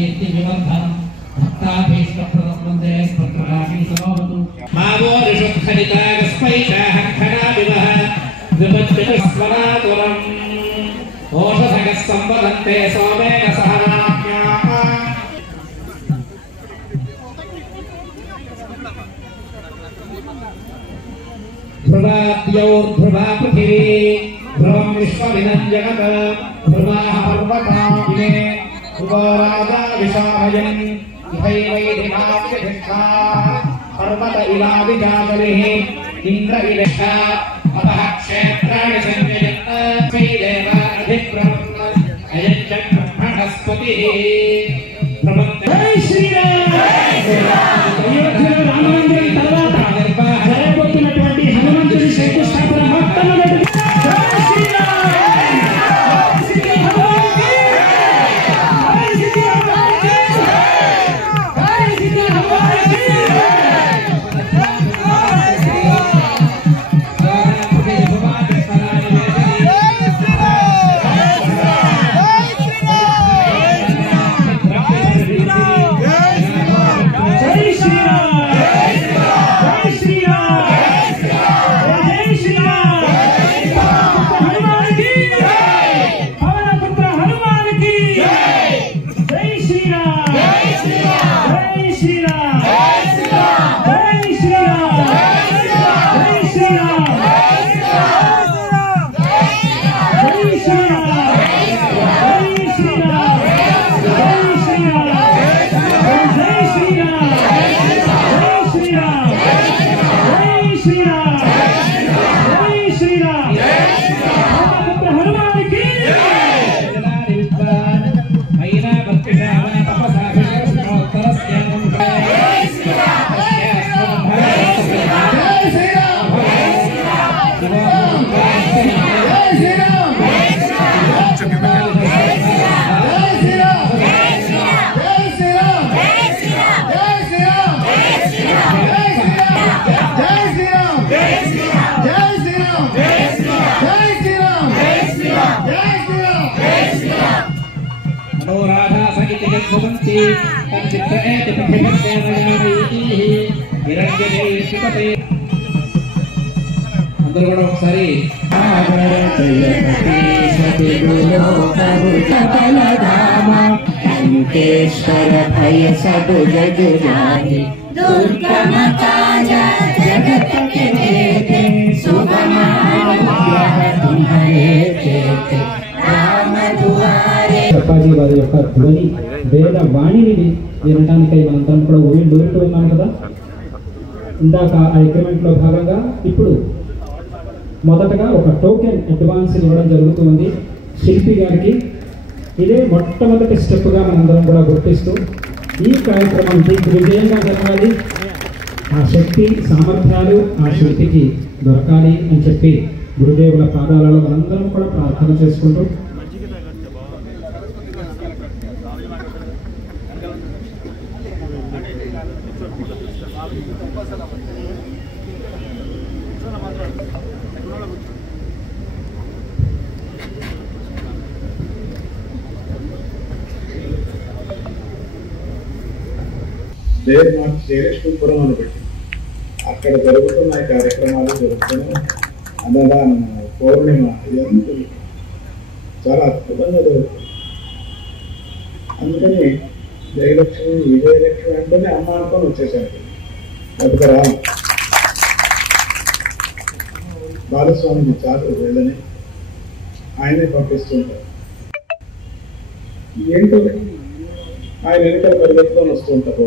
कीर्ति विवर्धनम् भक्ताभीष्टप्रदस्मन्दे स्पत्रराशि समवतु मावो ऋषुखनितागस्पैषाः खनाविवः विपद्वितस्वरातुरम् ओषधगः संवदन्ते सोमेन सह राज्ञाः ध्रुवाद्यौर्ध्रुवा पृथिवी ध्रुवं विश्वमिदं जगत् ध्रुवाः पर्वता इमे ध्रुवराजा विशाभयन् इहैवैधिमाव्यधिष्ठाः पर्वत इवाविजातलिः इन्द्र इलेषा अपः क्षेत्राणि संयजत् वैदेवाधिप्रवन् अयच्च ब्रह्मणस्पतिः जय श्रीराम अयोध्य राममंदिर తర్వాత జరగబోతున్నటువంటి హనుమంతుడి శంకుస్థాపన మొట్టమొదటి అందరూ కూడా ఒకసారి వెంకటేశ్వర భయ సదు జగురాని దుర్గమ కాజ జగత के देते सुगमानुग्रह तुम्हारे देते राम दुआरे చెప్పాలి వారి యొక్క ధ్వని వేద వాణిని వినడానికై మనందరం కూడా ఊరిస్తూ ఉన్నాం కదా. ఇందాక ఆ అగ్రిమెంట్ లో భాగంగా ఇప్పుడు మొదటగా ఒక టోకెన్ అడ్వాన్స్ ఇవ్వడం జరుగుతుంది శిల్పి గారికి. ఇదే మొట్టమొదటి స్టెప్గా మనందరం కూడా గుర్తిస్తూ ఈ కార్యక్రమం విజయంగా జరగాలి, ఆ శక్తి సామర్థ్యాలు ఆ శిల్పికి దొరకాలి అని చెప్పి గురుదేవుల పాదాలలో మనందరం కూడా ప్రార్థన చేసుకుంటూ శ్రీలక్ష్మీపురం అని పెట్టి అక్కడ జరుగుతున్న కార్యక్రమాలు జరుగుతున్నాయి. అన్నదానం, పౌర్ణిమ ఇదంతా చాలా అద్భుతంగా జరుగుతుంది. అందుకని జయలక్ష్మి విజయలక్ష్మి అంటేనే అమ్మ అనుకొని వచ్చేసాను. బతుకరా బాలస్వామికి చాలు వేళని ఆయనే పంపిస్తుంటారు. ఏంటో ఆయన వెనుక పరిగెత్తుకొని వస్తూ ఉంటారు.